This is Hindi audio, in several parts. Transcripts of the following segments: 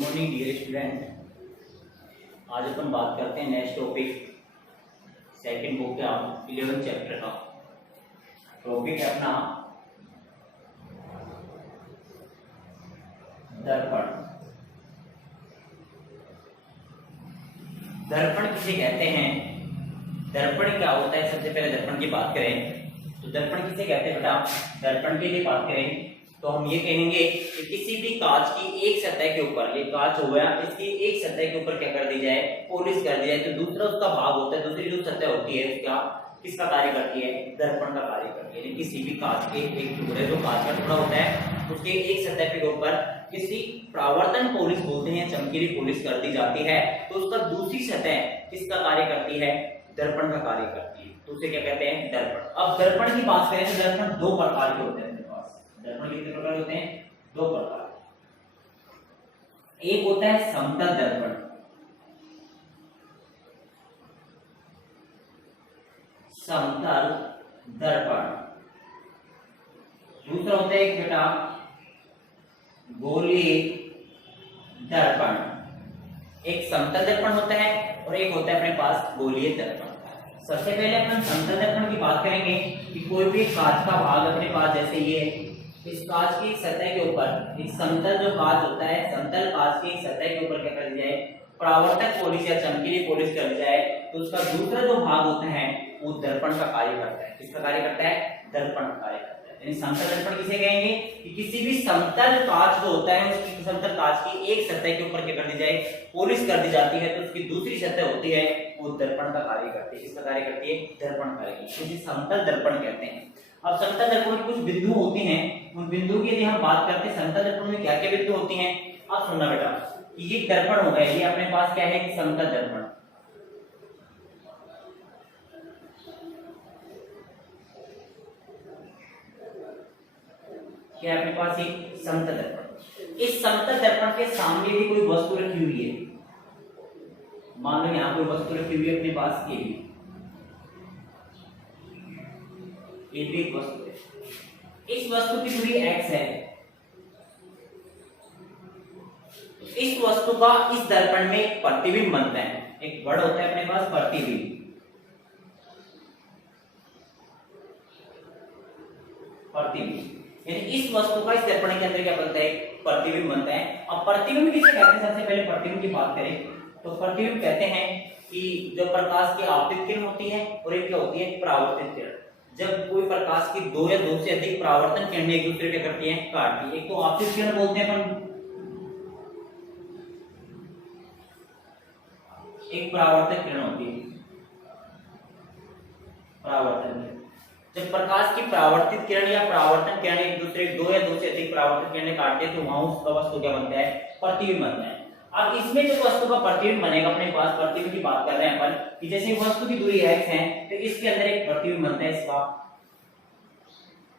Morning dear student. आज अपन बात करते हैं नेक्स्ट टॉपिक सेकंड बुक का 11 चैप्टर का। टॉपिक है अपना दर्पण। दर्पण किसे कहते हैं, दर्पण क्या होता है? सबसे पहले दर्पण की बात करें तो दर्पण किसे कहते हैं बेटा। दर्पण के लिए बात करें तो हम ये कहेंगे कि किसी भी कांच की एक सतह के ऊपर, ये कांच हो गया, इसकी एक सतह के ऊपर क्या कर दी जाए, पॉलिश कर दी जाए, तो दूसरा उसका भाग होता है, दूसरी जो सतह होती है उसका किसका कार्य करती है, दर्पण का कार्य करती है। यानी किसी भी कांच के एक टुकड़े, जो कांच का टुकड़ा होता है, उसके एक सतह के ऊपर किसी परावर्तन पॉलिश बोलते हैं, चमकीली पॉलिश कर दी जाती है, तो उसका दूसरी सतह किसका कार्य करती है, दर्पण का कार्य करती है, तो उसे क्या कहते हैं, दर्पण। अब दर्पण की बात करें तो दर्पण दो प्रकार के होते हैं। दर्पण कितने प्रकार होते हैं? दो प्रकार। एक होता है समतल दर्पण, समतल दर्पण। दूसरा होता है बेटा गोलीय दर्पण। एक समतल दर्पण होता है और एक होता है अपने पास गोलीय दर्पण। सबसे पहले अपन समतल दर्पण की बात करेंगे कि कोई भी कांच का भाग अपने पास, जैसे ये इस कांच की सतह के ऊपर एक समतल जो कांच होता है, समतल कांच की सतह के ऊपर क्या कर दिया जाए, परावर्तक पॉलिश या चमकीली पॉलिश कर दी जाए, तो उसका दूसरा जो भाग होता है वो दर्पण का कार्य करता है। किसका कार्य करता है? दर्पण का कार्य करता है। यानी समतल दर्पण किसे कहेंगे कि किसी भी समतल कांच जो होता है, उसकी समतल कांच की एक सतह के ऊपर क्या कर दी जाए, पॉलिश कर दी जाती है, तो उसकी दूसरी सतह होती है वो दर्पण का कार्य करती है। किसका कार्य करती है? दर्पण कार्य करती है। इसे समतल दर्पण कहते हैं। अब समतल दर्पण के कुछ बिंदु होते हैं, उन बिंदु की यदि हम बात करते हैं समतल दर्पण में क्या क्या बिंदु होती हैं, आप सुनना बेटा। ये दर्पण हो गया, ये अपने पास क्या है कि समतल दर्पण। क्या अपने पास एक समतल दर्पण। इस समतल दर्पण के सामने भी कोई वस्तु रखी हुई है, मान लो यहां कोई वस्तु रखी हुई है अपने पास, ये भी एक वस्तु है। इस वस्तु की दूरी x है। इस वस्तु का इस दर्पण में एक प्रतिबिंब बनता है, एक बड़ होता है अपने पास प्रतिबिंब। प्रतिबिंब यानी इस वस्तु का इस दर्पण के अंदर क्या बनता है, प्रतिबिंब बनता है। अब प्रतिबिंब किसे कहते हैं? सबसे पहले प्रतिबिंब की बात करें तो प्रतिबिंब कहते हैं कि जो प्रकाश की आपतित किरण होती है और एक क्या होती है, परावर्तित किरण। जब कोई प्रकाश की दो या दो से अधिक परावर्तन किरणें एक दूसरे क्या करती हैं, काटती है। एक तो आपतित किरण बोलते हैं अपन, एक परावर्तक किरण होती है, परावर्तन किरण। जब प्रकाश की परावर्तित किरण या परावर्तन किरण एक दूसरे दो या दो से अधिक परावर्तन किरणें काटते हैं, तो वहां उसका वस्तु क्या बनता है, प्रतिबिंब बनता है। अब इसमें जो वस्तु का प्रतिबिंब बनेगा, अपने पास प्रतिबिंब की बात कर रहे हैं अपन कि जैसे वस्तु की दूरी x है, तो इसके अंदर एक प्रतिबिंब बनता है, इसका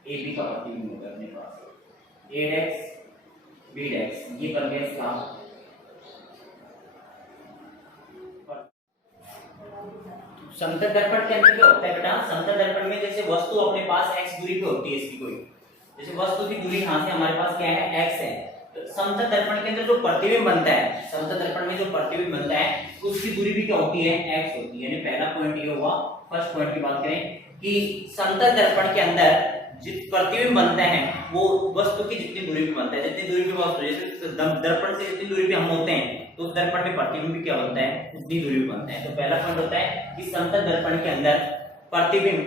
AB का प्रतिबिंब होगा अपने पास, AX BX, ये बन गया इसका। समतल दर्पण के अंदर क्या होता है बेटा, समतल दर्पण में जैसे वस्तु अपने पास x दूरी पे होती है, इसकी कोई जैसे वस्तु की दूरी यहां से हमारे पास क्या है, x है, तो समतल दर्पण के अंदर जो प्रतिबिंब बनता है, समतल दर्पण में जो प्रतिबिंब बनता है उसकी दूरी भी क्या होती है, x होती है। यानी पहला पॉइंट ये हुआ। फर्स्ट पॉइंट की बात करें कि समतल दर्पण के अंदर जित प्रतिबिंब बनते हैं वो वस्तु की जितनी दूरी पे बनता है, जितनी दूरी पे वस्तु, जैसे दर्पण से जितनी दूरी पे हम होते हैं तो उस दर्पण में प्रतिबिंब भी क्या बनता है, उतनी दूरी पे बनता है। तो पहला पॉइंट होता है कि समतल दर्पण के अंदर प्रतिबिंब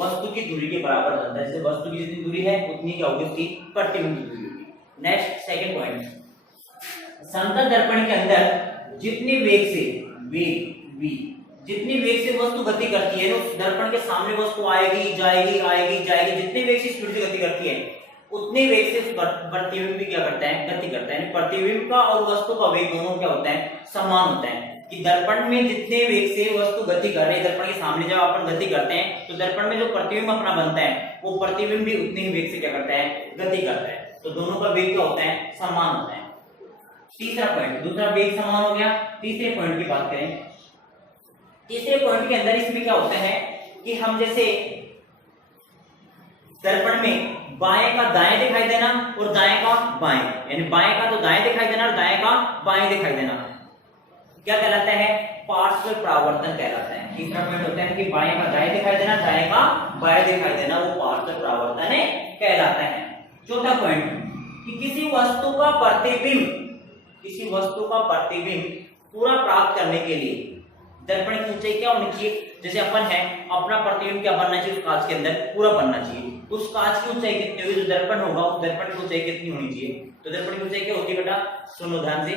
वस्तु की दूरी के बराबर बनता है, जैसे वस्तु की जितनी दूरी है उतनी क्या होगी, उसकी प्रतिबिंब की दूरी होगी। नेक्स्ट सेकंड पॉइंट, समतल दर्पण के अंदर जितने वेग से जितनी वेग से वस्तु गति करती है, तो दर्पण के सामने वस्तु आएगी जाएगी आएगी जाएगी, जितने वेग से स्पीड से गति करती है उतने वेग से प्रतिबिंब भी क्या करता है, गति करता है। प्रतिबिंब का और वस्तु का वेग दोनों क्या होता है, समान होता है। कि दर्पण में जितने वेग से वस्तु गति कर रही है, दर्पण के सामने जब अपन गति करते हैं तो दर्पण में जो प्रतिबिंब अपना बनता है वो प्रतिबिंब भी उतने ही वेग से क्या करता है, गति करता है। तो दोनों का वेग क्या होता है, समान होता है। तीसरा पॉइंट, दूसरा वेग समान हो गया। तीसरे पॉइंट की बात करें, तीसरे पॉइंट के अंदर इसमें क्या होता है कि हम जैसे दर्पण में बाएं का दाएं दिखाई देना और दाएं का बाएं, यानी बाएं का तो दाएं दिखाई देना और दाएं का बाएं दिखाई देना, क्या कहलाता है? पार्श्व परावर्तन कहलाता है। तीसरा पॉइंट होता है कि बाएं का दाएं दिखाई देना, दाएं का बाएं दिखाई देना, वो पार्श्व परावर्तन कहलाता है। चौथा पॉइंट कि किसी वस्तु का प्रतिबिंब पूरा प्राप्त करने के लिए दर्पण की ऊंचाई क्या होनी चाहिए? जैसे अपन है, अपना प्रतिबिंब क्या बनना चाहिए? उस कांच के अंदर पूरा बनना चाहिए। उस कांच की ऊंचाई कितनी होगी? जो दर्पण होगा उस दर्पण की ऊंचाई कितनी होनी चाहिए? तो दर्पण की ऊंचाई क्या होती है बेटा? सुनो ध्यान से,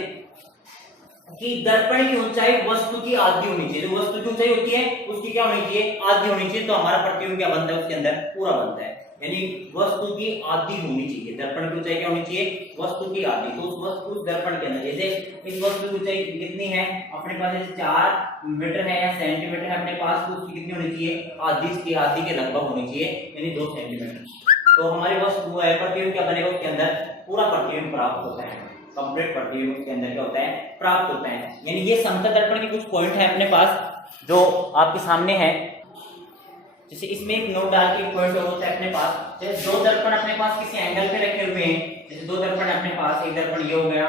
कि दर्पण की ऊंचाई वस्तु की आधी होनी चाहिए। जो वस्तु की ऊंचाई होती है उसकी क्या होनी चाहिए? आधी होनी चाहिए। तो हमारा प्रतिबिंब क्या बनता है? उसके अंदर पूरा बनता है, यानी वस्तु की आधी होनी चाहिए। दर्पण की ऊंचाई क्या होनी चाहिए? वस्तु की आधी। तो उस वस्तु दर्पण के अंदर, जैसे इस वस्तु की ऊंचाई कितनी है अपने पास? जैसे 4 मीटर है या सेंटीमीटर है अपने पास, तो उसकी कितनी होनी चाहिए? आधी के लगभग होनी चाहिए, यानी 2 सेंटीमीटर। तो हमारी वस्तु है, प्रतिबिंब क्या बनेगा? उसके अंदर पूरा प्रतिबिंब प्राप्त होता है, कंप्लीट प्रतिबिंब उसके अंदर क्या होता है? प्राप्त होता है। यानी ये समतल दर्पण के कुछ पॉइंट है अपने पास जो आपके सामने है। जैसे इसमें एक नोट डाल के पॉइंट होता है अपने पास। जैसे दो दर्पण अपने पास किसी एंगल पे रखे हुए हैं, जैसे दो दर्पण अपने पास, एक दर्पण ये हो गया,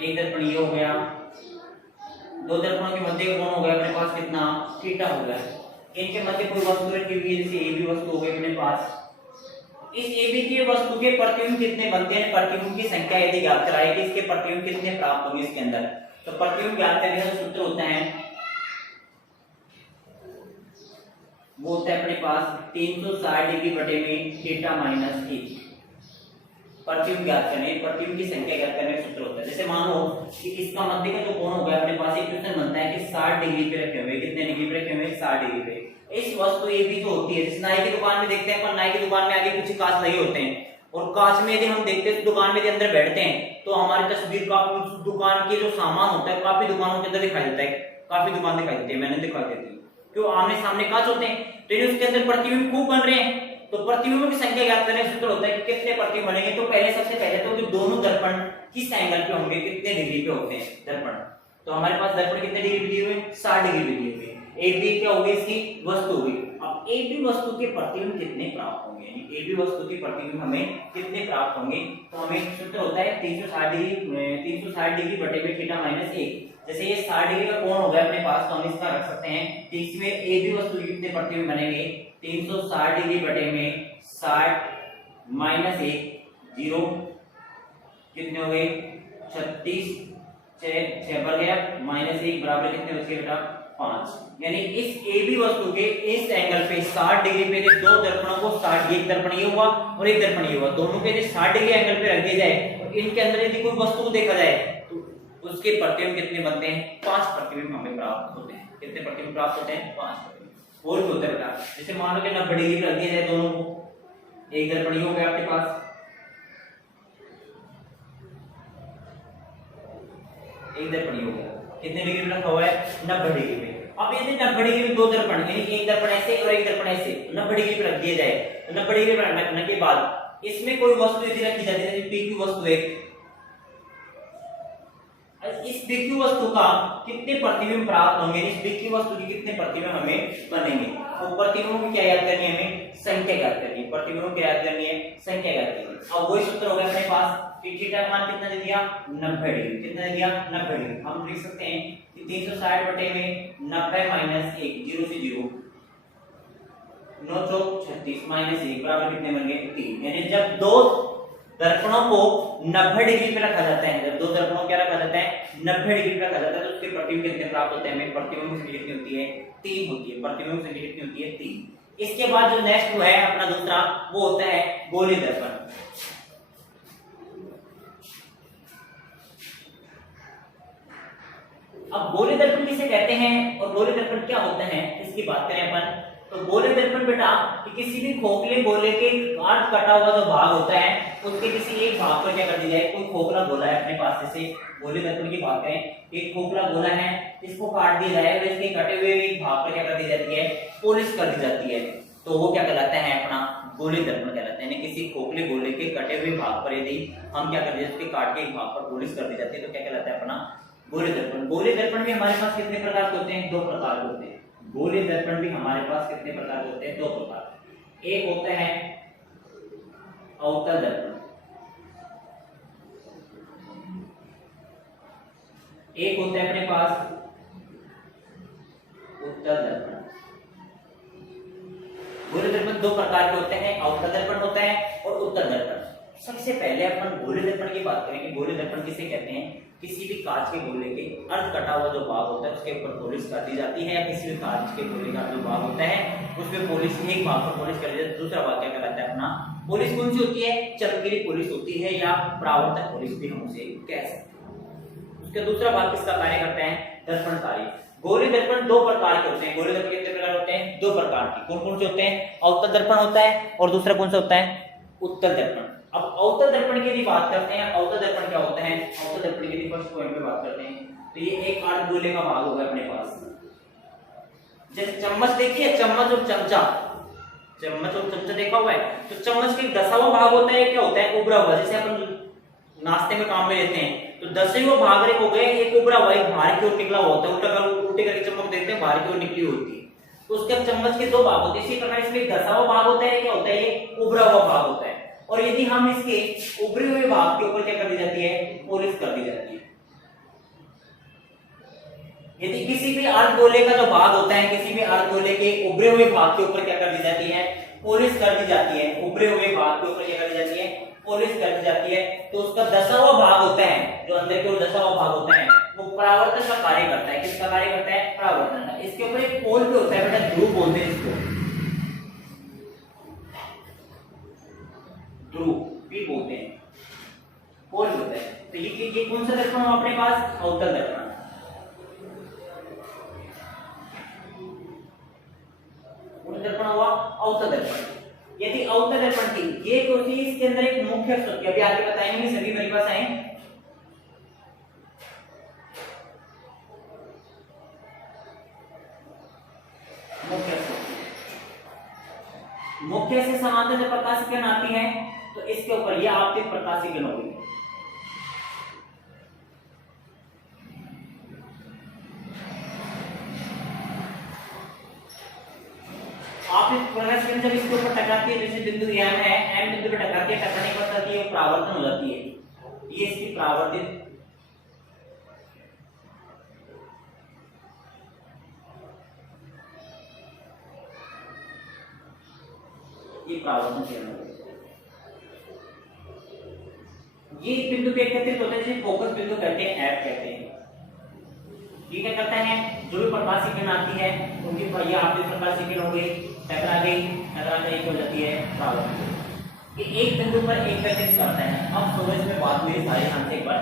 एक दर्पण ये हो गया, दो दर्पणों के मध्य कोण हो गया अपने पास कितना? थीटा हो गया। इनके मध्य कोई वस्तु रखी हुई है, जैसे ए बी वस्तु हो गई अपने पास। इस ए बी की वस्तु के प्रतिबिंब कितने बनते हैं? प्रतिबिंब की संख्या यदि ज्ञात कराए कि इसके प्रतिबिंब कितने प्राप्त होंगे इसके अंदर, तो प्रतिबिंब ज्ञात करने का सूत्र होता है, वो होता है अपने पास 360 डिग्री बटे में थीटा माइनस 1। प्रतिबिंब ज्ञात करने, प्रतिबिंब की संख्या ज्ञात करने का सूत्र होता है। जैसे मान लो कि इसका मध्य का जो कोण हो गया अपने पास, एक क्वेश्चन बनता है कि 60 डिग्री पे रखे हुए, कितने डिग्री पे रखे हुए? 60 डिग्री पे। इस वस्तु ए बी जो होती है, जिस नाई की दुकान में देखते हैं अपन, नाई की दुकान में आगे कुछ कांच लगे होते हैं, और कांच में यदि हम देखते हैं दुकान में यदि अंदर बैठते हैं तो हमारी तस्वीर का उस दुकान के जो सामान होता है काफी दुकानों के अंदर दिखाई देता है, काफी दुकान दिखाई देती है, मैंने दिखा देती है, क्यों? आमने सामने कांच होते हैं, तो उसके अंदर प्रतिबिंब खूब बन रहे हैं। तो प्रतिबिंबों की संख्या ज्ञात करने का सूत्र होता है कि कितने प्रतिबिंब बनेंगे। तो पहले सबसे पहले तो जो दोनों दर्पण किस एंगल पे होंगे, कितने डिग्री पे होते हैं दर्पण। तो हमारे पास दर्पण कितने डिग्री पे दिए हुए? 60 डिग्री पे दिए हुए। एक भी क्या होगी? इसकी वस्तु होगी। अब एक भी वस्तु के प्रतिबिंब कितने प्राप्त होंगे, यानी एक भी वस्तु के प्रतिबिंब हमें कितने प्राप्त होंगे, तो हमें सूत्र होता है 360 डिग्री बटे में थीटा माइनस 1। जैसे ये 60 डिग्री का कोण हो गया अपने पास, तो हम इसका रख सकते हैं कि इसमें एक भी वस्तु के कितने प्रतिबिंब बनेंगे? 360 डिग्री बटे में 60 माइनस 1 0, कितने हो गए? 36, 6 बढ़ गया, माइनस 1 बराबर कितने बचे बेटा? 5। यानी इस ए बी वस्तु के इस एंगल पे 60 डिग्री पे दो दर्पणों को 60, एक दर्पण ये हुआ और एक दर्पण ये हुआ, दोनों के 60 डिग्री एंगल पे रख दिया जाए और इनके अंदर यदि कोई वस्तु को देखा जाए तो उसके प्रतिबिंब कितने बनते हैं? 5 प्रतिबिंब हमें प्राप्त होते हैं। कितने प्रतिबिंब प्राप्त होते हैं? 5 प्रतिबिंब। और भी होता है बेटा, जैसे मान लो कि 90 डिग्री पे रख दिया जाए दोनों को, एक दर्पण ये हो गया आपके पास, एक दर्पण ये हो गया, कितने डिग्री पे रखा हुआ है? 90 डिग्री पे। अब यदि 90 डिग्री पे दो दर्पण, यानी एक दर्पण ऐसे और एक दर्पण ऐसे 90 डिग्री पे रख दिए जाए, तो 90 डिग्री पे रखने के बाद इसमें कोई वस्तु यदि रखी जाती है, पी क्यू वस्तु है, इस पी क्यू वस्तु का कितने प्रतिबिंब प्राप्त होंगे? इस पी क्यू वस्तु की कितने प्रतिबिंब हमें बनेंगे? तो प्रतिबिंबों की क्या याद करनी है? हमें संख्या याद करनी है। प्रतिबिंबों की याद करनी है, संख्या याद करनी है। अब वही सूत्र होगा अपने पास कि थीटा का मान कितना दे दिया? 90 डिग्री। कितना दे दिया? 90 डिग्री। हम लिख सकते हैं कि 360 बटे में 90 माइनस 1, 0 से 0, 9 चौक 36 माइनस 1 बराबर कितने बन गए? 3। यानी जब दो दर्पणों को 90 डिग्री पे रखा जाता है, जब दो दर्पणों क्या रखा जाता है? 90 डिग्री पे रखा जाता है, तो उसके प्रतिबिंब कितने प्राप्त होते हैं? हमें प्रतिबिंब की संख्या कितनी होती है? 3 होती है। प्रतिबिंब की संख्या कितनी होती है? 3। इसके बाद जो नेक्स्ट है अपना दूसरा, वो होता है गोलीय दर्पण। अब गोलीय दर्पण किसे कहते हैं और गोलीय दर्पण क्या होता है, इसकी बात करें अपन। तो गोलीय दर्पण बेटा कि किसी भी खोखले गोले के काट कटा हुआ जो भाग होता है उसके किसी एक भाग पर क्या कर दिया जाए? कोई खोखला गोला है अपने पास, जैसे गोलीय दर्पण की बात करें, एक खोखला गोला है, इसको काट दिया जाए और इसके कटे हुए एक भाग पर क्या कर दी जाती है? पॉलिश कर दी जाती है, तो वो क्या कहलाता है? अपना गोलीय दर्पण कहलाता है। यानी किसी खोखले गोले के कटे हुए भाग पर यदि हम क्या कर देते हैं, उसके काट के एक भाग पर पॉलिश कर दी जाती है, तो क्या कहलाता है? अपना गोलीय दर्पण। गोलीय दर्पण भी हमारे पास कितने प्रकार के होते हैं? 2 प्रकार के होते हैं। गोलीय दर्पण भी हमारे पास कितने प्रकार के होते हैं? 2 प्रकार। एक होता है अवतल दर्पण, एक होता है अपने पास उत्तल दर्पण। गोले दर्पण दो प्रकार के होते हैं, अवतल दर्पण होता है और उत्तल दर्पण। सबसे पहले अपन गोले दर्पण की बात करें कि गोले दर्पण किसे कहते हैं। किसी भी कांच के गोले के अर्ध कटा हुआ जो भाग होता है उसके ऊपर पॉलिश कर दी जाती है, या किसी भी कांच के गोले का जो भाग होता है उसमें पॉलिश, एक भाग पर पॉलिश कर दी जाती है, दूसरा भाग क्या कहलाता है अपना। पॉलिश कौन सी होती है, चमकीली पॉलिश होती है या परावर्तक पॉलिश भी हम उसे कह सकते हैं। उसका दूसरा भाग किसका कार्य करता है, दर्पणकारी। गोले दर्पण दो प्रकार के होते हैं। गोले दर्पण कितने प्रकार होते हैं, दो प्रकार के। कौन कौन से होते हैं, अवतल दर्पण होता है और दूसरा कौन सा होता है, उत्तल दर्पण। अब अवतल दर्पण की यदि बात करते हैं, अवतल दर्पण क्या होता है, अवतल दर्पण की फर्स्ट पॉइंट पे बात करते हैं तो ये एक अर्ध गोले का भाग होगा अपने पास। जैसे चम्मच देखिए, चम्मच और चमचा, चम्मच और चमचा देखा हुआ है, तो चम्मच के दसा हुआ भाग होता है, क्या होता है, उभरा हुआ। जैसे अपन नाश्ते में काम में लेते हैं तो दसे हुए भाग हो गए, एक उभरा हुआ, एक बाहर की ओर निकला हुआ होता है, उल्टे करके चम्मच देखते हैं, बाहर की ओर निकली होती है, तो उसके चम्मच के दो भाग होते हैं। इसी प्रकार इसमें दसा हुआ भाग होता है, क्या होता है, ये उभरा हुआ भाग होता है। और यदि हम इसके उभरे हुए भाग के ऊपर क्या कर दी जाती है, पॉलिश कर दी जाती है। यदि किसी भी अर्धगोले का जो भाग होता है, किसी भी अर्धगोले के उभरे हुए भाग के ऊपर क्या कर दी जाती है, पॉलिश कर दी जाती है। उभरे हुए भाग के ऊपर क्या कर दी जाती है, पॉलिश कर दी जाती है, तो उसका दसा हुआ भाग होता है, जो अंदर की ओर दसा हुआ भाग होता है, वो परावर्तन का कार्य करता है। किसका कार्य करता है, परावर्तन का। इसके ऊपर एक पोल भी होता है बेटा, ध्रुव बोलते हैं इसको, ध्रुव भी बोलते हैं, पोल होता है। तो ये कौन सा दर्पण हो अपने पास, अवतल दर्पण। कौन दर्पण हुआ, अवतल दर्पण। यदि अवतल दर्पण की ये तो थी, इसके अंदर एक मुख्य स्रोत, अभी आगे बताएंगे, सभी मेरे पास आए। मुख्य स्रोत, मुख्य से समांतर जब प्रकाश किरण आती है तो इसके ऊपर ये आपके प्रकाश किरण होगी। आप इस प्रकाश किरण जब इसके ऊपर टकराती है, जैसे बिंदु एम है, एम बिंदु पे टकराती है, टकराने के बाद ये परावर्तन हो जाती है, ये इसकी परावर्तित ये परावर्तन किरण होगी। ये बिंदु पे एकत्रित होते हैं, जिसे फोकस बिंदु कहते हैं, एफ कहते हैं। ये क्या करता है, जो भी प्रकाश किरण आती है उनकी ये आपकी प्रकाश किरण हो गई, टकरा गई, टकरा गई हो जाती है परावर्तन। ये एक बिंदु पर एकत्रित करता है। अब समझ में बात मेरी सारी ध्यान से एक बार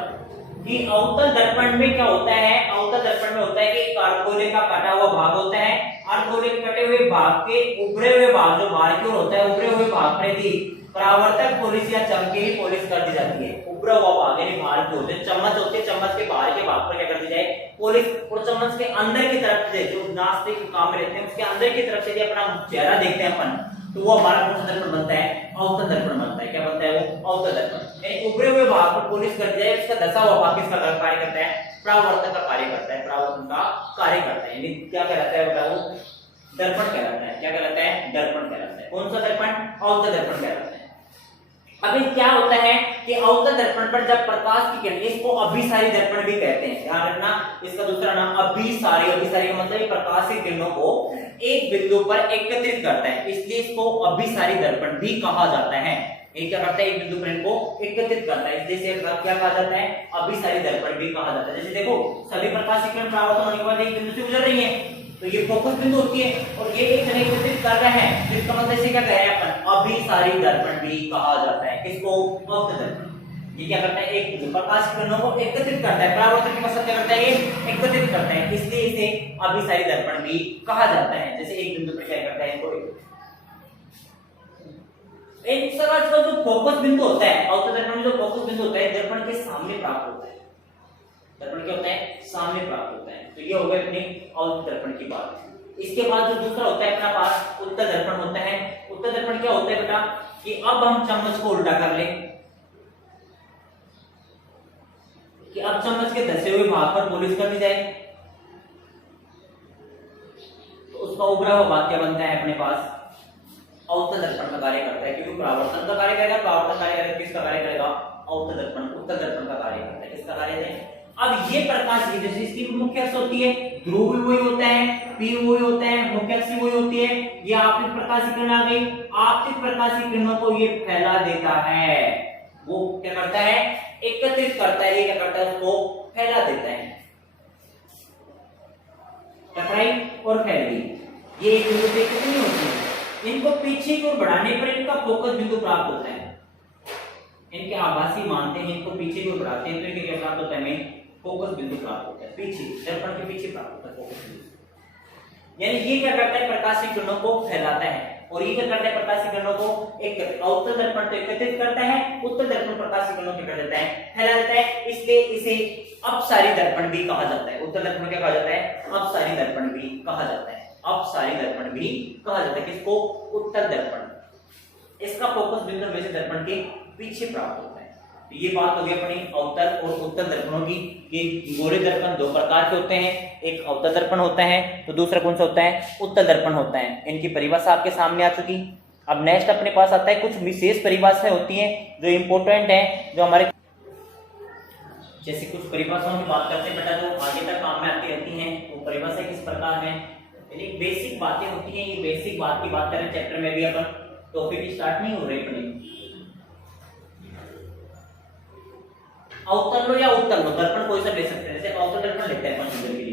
कि अवतल दर्पण में क्या होता है, अवतल दर्पण में होता है कि एक अर्धगोले का कटा हुआ भाग होता है, अर्धगोले के कटे हुए भाग के उभरे हुए भाग जो बाहर की ओर होता है, उभरे हुए भाग पर यदि परावर्तक पॉलिश या चमकीली पॉलिश कर दी जाती है, उभरा हुआ भाग यानी बाहर की ओर, चम्मच होती है, चम्मच के बाहर के भाग पर क्या कर दी जाए, पॉलिश। और चम्मच के अंदर की तरफ से, जो नाश्ते के काम में रहते हैं, उसके अंदर की तरफ से यदि अपना चेहरा देखते हैं अपन, तो वो हमारा कौन सा दर्पण बनता है, अवतल दर्पण बनता है। क्या बनता है वो, अवतल दर्पण। यानी उभरे हुए भाग पर पॉलिश कर दी जाए, उसका दसा हुआ भाग किसका कार्य करता है, परावर्तन का कार्य करता है, परावर्तन का कार्य करता है। यानी क्या कहलाता है बताओ, दर्पण कहलाता है। क्या कहलाता है, दर्पण कहलाता है। कौन सा दर्पण, अवतल दर्पण कहलाता है। अभी क्या होता है कि अवतल दर्पण पर जब प्रकाश की किरण, इसको अभिसारी दर्पण भी कहते हैं, ध्यान रखना, इसका दूसरा नाम अभिसारी, अभिसारी का मतलब प्रकाश की किरणों को एक बिंदु पर एकत्रित करता है, इसलिए इसको अभिसारी दर्पण भी कहा जाता है। ये क्या करता है, एक बिंदु पर इनको एकत्रित करता है, इसलिए क्या कहा जाता है, अभिसारी दर्पण भी कहा जाता है। जैसे देखो, सभी प्रकाश की किरण परावर्तन होने के बाद एक बिंदु से गुजर रही है, तो ये फोकस बिंदु होती है और ये एक जगह एकत्रित कर रहे हैं, जिसका मतलब इसे क्या कह रहे हैं अपन, अभिसारी दर्पण भी कहा जाता है। किसको, अवतल दर्पण। ये क्या करता है, एक प्रकाश की किरणों को एकत्रित करता है, परावर्तन के पश्चात क्या करता है, ये एकत्रित करता है, इसलिए इसे अभिसारी दर्पण भी कहा जाता है। जैसे एक बिंदु पर क्या करता है, एक सरल जो फोकस बिंदु होता है, अवतल दर्पण में जो फोकस बिंदु होता है, दर्पण के सामने प्राप्त होता है, दर्पण क्या होता है, सामने प्राप्त होता है। तो ये हो गई अपनी अवतल दर्पण की बात। इसके बाद जो दूसरा होता है अपना पास, उत्तल दर्पण होता है। उत्तल दर्पण क्या होता है बेटा, कि अब हम चम्मच को उल्टा कर ले, कि अब चम्मच के धसे हुए भाग पर पॉलिश कर दी जाए, तो उसका उभरा हुआ भाग क्या बनता है अपने पास, अवतल क्योंकि परावर्तन का कार्य करेगा, परावर्तन कार्य करेगा, किसका कार्य करेगा, अवतल दर्पण, उत्तल दर्पण का कार्य करता है, किसका कार्य है। अब ये प्रकाश की जैसे इसकी मुख्य अक्ष होती है, ध्रुव भी वही होता है, P वही होता है, मुख्य अक्ष वही होती है, ये आपतित प्रकाश किरण आ गई, आपतित प्रकाश किरणों को ये फैला देता है, वो क्या करता है, एकत्रित करता है, ये क्या करता है, उसको फैला देता है, टकराई और फैल गई। ये एक बिंदु पे एकत्रित नहीं होती है, इनको पीछे की ओर बढ़ाने पर इनका फोकस बिंदु प्राप्त होता है, इनके आभासी मानते हैं, इनको पीछे की ओर बढ़ाते हैं तो इनके क्या प्राप्त होता है, हमें फोकस बिंदु प्राप्त होता है, पीछे दर्पण के पीछे प्राप्त होता है फोकस बिंदु। यानी ये क्या करता है, प्रकाश की किरणों को फैलाता है, और ये क्या करता है, प्रकाश की किरणों को एक अवतल दर्पण तो एकत्रित करता है, उत्तल दर्पण प्रकाश की किरणों को क्या कर देता है, फैला देता है, इसलिए इसे अपसारी दर्पण भी कहा जाता है। उत्तल दर्पण क्या कहा जाता है, अपसारी दर्पण भी कहा जाता है, अपसारी दर्पण भी कहा जाता है, किसको, उत्तल दर्पण। इसका फोकस बिंदु वैसे दर्पण के पीछे प्राप्त होता है। तो ये बात हो गई अपनी अवतल और उत्तल दर्पणों की, कि गोले दर्पण दो प्रकार के होते हैं, एक अवतल दर्पण होता है तो दूसरा कौन सा होता है, उत्तल दर्पण होता है। इनकी परिभाषा आपके सामने आ चुकी। अब नेक्स्ट अपने पास आता है कुछ विशेष परिभाषाएं होती हैं जो इंपॉर्टेंट है, जो हमारे जैसे कुछ परिभाषाओं की बात करते हैं बेटा, जो आगे तक काम में आती रहती हैं। वो परिभाषाएं किस प्रकार है, यानी बेसिक बातें होती हैं, ये बेसिक बात की बात करें चैप्टर में भी अपन टॉपिक स्टार्ट नहीं हो रहे अपने। अवतल लो या उत्तल लो, दर्पण कोई सा ले सकते हैं, जैसे अवतल दर्पण लेते हैं अपन के लिए,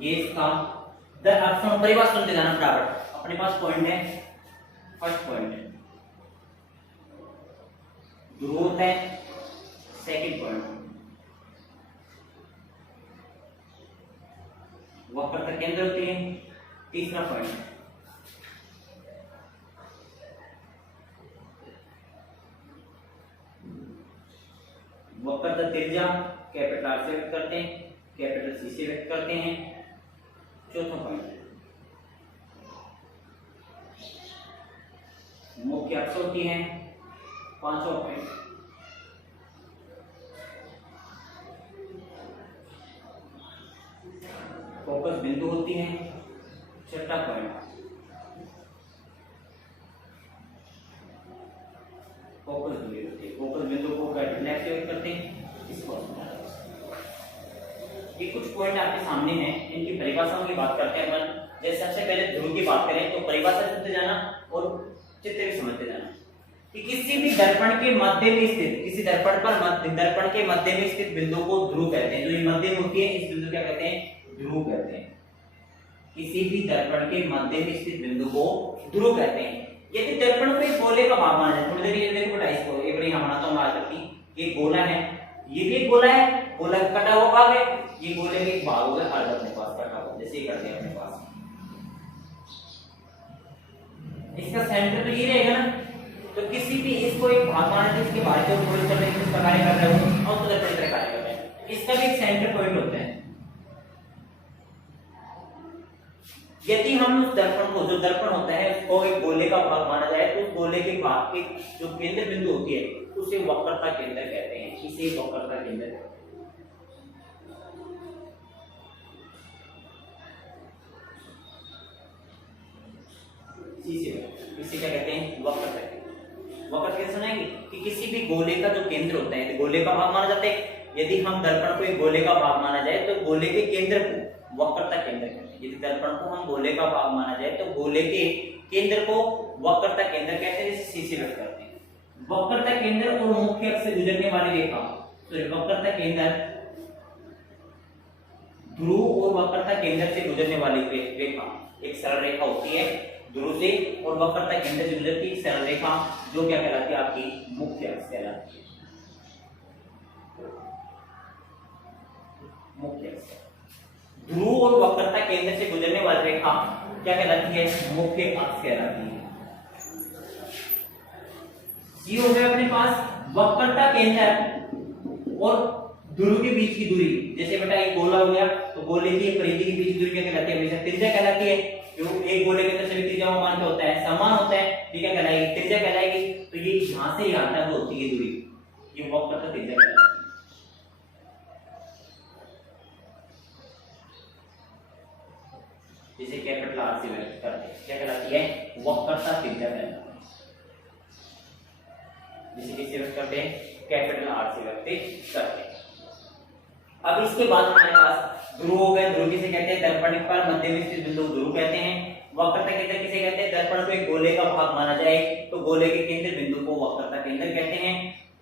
ये इसका अब परिभाषा सुनते जाना फटाफट। अपने पास पॉइंट है, फर्स्ट पॉइंट ध्रुव होता है, सेकंड पॉइंट वक्रता केंद्र होती है, तीसरा पॉइंट वक्रता त्रिज्या कैपिटल आर से व्यक्त करते हैं, कैपिटल सी से व्यक्त करते हैं, चौथा पॉइंट मुख्य अक्ष होती है, पांचवा पॉइंट फोकस बिंदु होती है, छठा पॉइंट फोकस दूरी होती है। फोकस बिंदु को कैपिटल एक्स से व्यक्त करते हैं, इसको ये कुछ पॉइंट आपके सामने हैं, इनकी परिभाषाओं की बात करते हैं अपन। जैसे सबसे पहले ध्रुव की बात करें तो परिभाषा सुनते जाना और चित्र भी समझते जाना कि किसी भी दर्पण के मध्य में स्थित, किसी दर्पण के मध्य में स्थित बिंदु को ध्रुव कहते हैं। जो ये मध्य में होती है इस बिंदु क्या कहते हैं, ध्रुव कहते हैं। किसी भी दर्पण के मध्य में स्थित बिंदु को ध्रुव कहते हैं। यदि दर्पण को एक गोले का भाग माना जाए, थोड़ी देर ये देखो बेटा, इसको एक बार बनाता हूं आज तक। ये गोला है, ये भी एक गोला है, गोला कटा हुआ भाग है, ये गोले के एक भाग होगा अर्ध अपने पास कटा हुआ, जैसे ये करते हैं अपने पास। इसका सेंटर तो ये रहेगा ना, तो किसी भी इसको एक भाग माना जाए, इसके बाहर जो पूरे करने की इसका कार्य कर रहा है वो और तो दर्पण कार्य कर रहा है, इसका भी एक सेंटर पॉइंट होता है। यदि हम उस दर्पण को, जो दर्पण होता है उसको एक गोले का भाग माना जाए तो उस गोले के भाग के जो केंद्र बिंदु होती है उसे वक्रता केंद्र कहते हैं, इसे वक्रता केंद्र कहते हैं। इसे क्या कहते हैं, वक्रता केंद्र। वक्रता कैसे सुनाएंगे कि किसी भी गोले का जो केंद्र होता है, गोले का भाग माना जाता है। यदि हम दर्पण को एक गोले का भाग माना जाए तो गोले के केंद्र को वक्रता केंद्र कहते हैं। यदि दर्पण को हम गोले का भाग माना जाए तो गोले के केंद्र को वक्रता केंद्र कहते हैं, जिसे सी से व्यक्त करते हैं। वक्रता केंद्र और मुख्य अक्ष से गुजरने वाली रेखा, तो वक्रता केंद्र ध्रुव और वक्रता केंद्र से गुजरने वाली रेखा एक सरल रेखा होती है। ध्रुव से और वक्रता केंद्र से गुजरती एक सरल रेखा जो क्या कहलाती है, आपकी मुख्य अक्ष कहलाती है। मुख्य अक्ष ध्रुव और वक्रता केंद्र से गुजरने वाली रेखा क्या कहलाती है, मुख्य अक्ष कहलाती है। सी हो गया अपने पास वक्रता केंद्र और ध्रुव के बीच की दूरी, जैसे बेटा ये गोला हो गया तो गोले की परिधि के बीच की दूरी क्या कहलाती है? हमेशा त्रिज्या कहलाती है। जो एक गोले के अंदर सभी त्रिज्या मान क्या होता है? समान होता है। ये क्या कहलाएगी? त्रिज्या कहलाएगी। तो ये यहां से यहां तक होती है दूरी, ये वक्रता त्रिज्या कहलाती है। जिसे कैपिटल आर से व्यक्त करते हैं, क्या कहलाती है? वक्रता त्रिज्या कहलाती है। जिसे किससे व्यक्त करते हैं? कैपिटल आर से व्यक्त करते हैं। अब इसके बाद हमारे पास ध्रुव हो गए। ध्रुव किसे कहते हैं? दर्पण पर मध्य में स्थित बिंदु ध्रुव कहते हैं। वक्रता केंद्र किसे कहते हैं? दर्पण को एक गोले का भाग माना जाए तो गोले के केंद्र बिंदु को वक्रता केंद्र कहते हैं।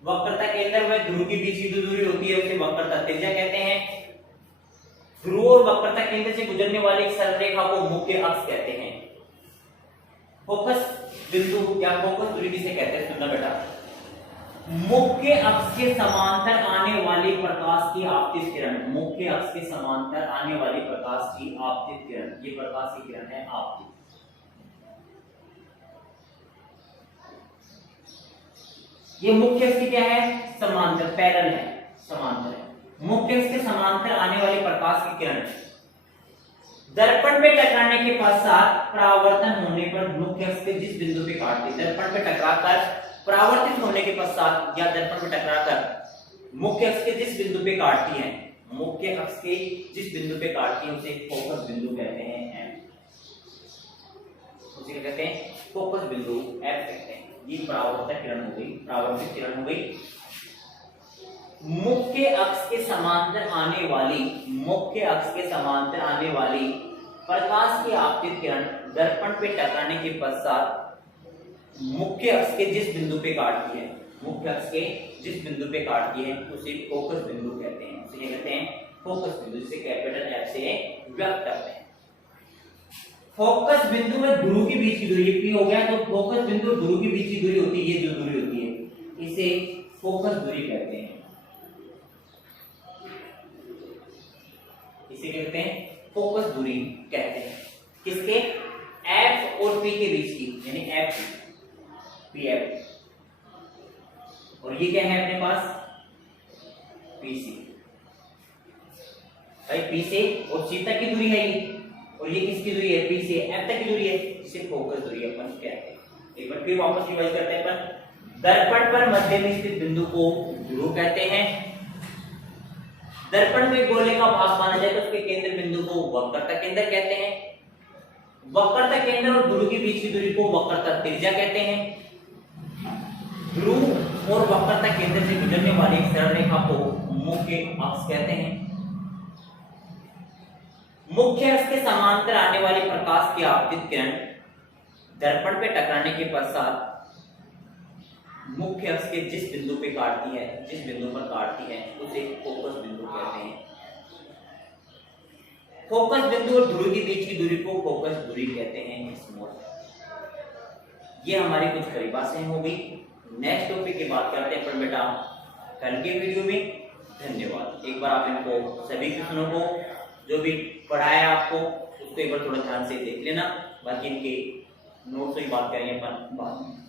वक्रता केंद्र व ध्रुव के बीच की जो दूरी होती है उसे वक्रता त्रिज्या कहते हैं। ध्रुव और वक्रता केंद्र से गुजरने वाली एक सरल रेखा को मुख्य अक्ष कहते हैं। फोकस बिंदु या फोकस दूरी किसे कहते हैं? सुनना बेटा, मुख्य अक्ष के समांतर आने वाली प्रकाश की आपतित किरण, मुख्य अक्ष के समांतर आने वाली प्रकाश की आपतित किरण, ये प्रकाश की किरण है आपतित। ये मुख्य अक्ष की क्या है? समांतर, पैरेलल है, समांतर है। मुख्य अक्ष के समांतर आने वाली प्रकाश की किरण दर्पण पे टकराने के पश्चात परावर्तन होने पर मुख्य अक्ष के जिस बिंदु पे काटती है, दर्पण पे टकराकर परावर्तित होने के पश्चात या दर्पण पे टकराकर मुख्य अक्ष के जिस बिंदु पे काटती है, मुख्य अक्ष के जिस बिंदु पे काटती है उसे फोकस बिंदु कहते हैं, एम। उसे कहते हैं फोकस बिंदु, एफ कहते हैं। ये परावर्तक किरण हो गई, परावर्तित किरण हो गई। मुख्य अक्ष के समांतर आने वाली, मुख्य अक्ष के समांतर आने वाली प्रकाश की आपतित किरण दर्पण पे टकराने के पश्चात मुख्य अक्ष के जिस बिंदु पे काटती है, मुख्य अक्ष के जिस बिंदु पे काटती है उसे फोकस बिंदु कहते हैं। उसे क्या कहते हैं? फोकस बिंदु, जिसे कैपिटल एफ से व्यक्त करते हैं। फोकस बिंदु में ध्रुव के बीच की दूरी पी हो गया, तो फोकस बिंदु और ध्रुव के बीच की दूरी होती है, ये जो दूरी होती है इसे फोकस दूरी कहते हैं। इसे कहते हैं फोकस दूरी कहते हैं। किसके? एफ और पी के बीच की, यानी एफ पी एफ, और ये क्या है अपने पास? पीसी। भाई पी से और सी तक की दूरी है ये, और ये किसकी दूरी है? पी से एफ तक की दूरी है, इसे फोकस दूरी अपन कहते हैं। एक बार फिर वापस रिवाइज करते हैं अपन। दर्पण पर मध्य में स्थित बिंदु को ध्रुव कहते हैं। दर्पण में गोले का भाग माना जाए तो उसके केंद्र बिंदु को वक्रता केंद्र कहते हैं। वक्रता केंद्र और ध्रुव के बीच की दूरी को वक्रता त्रिज्या कहते हैं। ध्रुव और वक्रता केंद्र से गुजरने वाली एक सरल रेखा को मुख्य अक्ष कहते हैं। मुख्य अक्ष के समांतर आने वाली प्रकाश की आपतित किरण दर्पण पे टकराने के पश्चात मुख्य अक्ष के जिस बिंदु पे काटती है, जिस बिंदु पर काटती है उसे फोकस बिंदु कहते हैं। फोकस बिंदु और ध्रुव के बीच की दूरी को फोकस दूरी कहते हैं, स्मॉल। ये हमारी कुछ परिभाषाएं हो गई। नेक्स्ट टॉपिक की बात करते हैं अपन बेटा कल के वीडियो में। धन्यवाद। एक बार आप इनको सभी क्वेश्चनों को जो भी पढ़ाया आपको उसको एक बार थोड़ा ध्यान से देख लेना। बाकी इनके नोट्स की बात करेंगे अपन बाद में।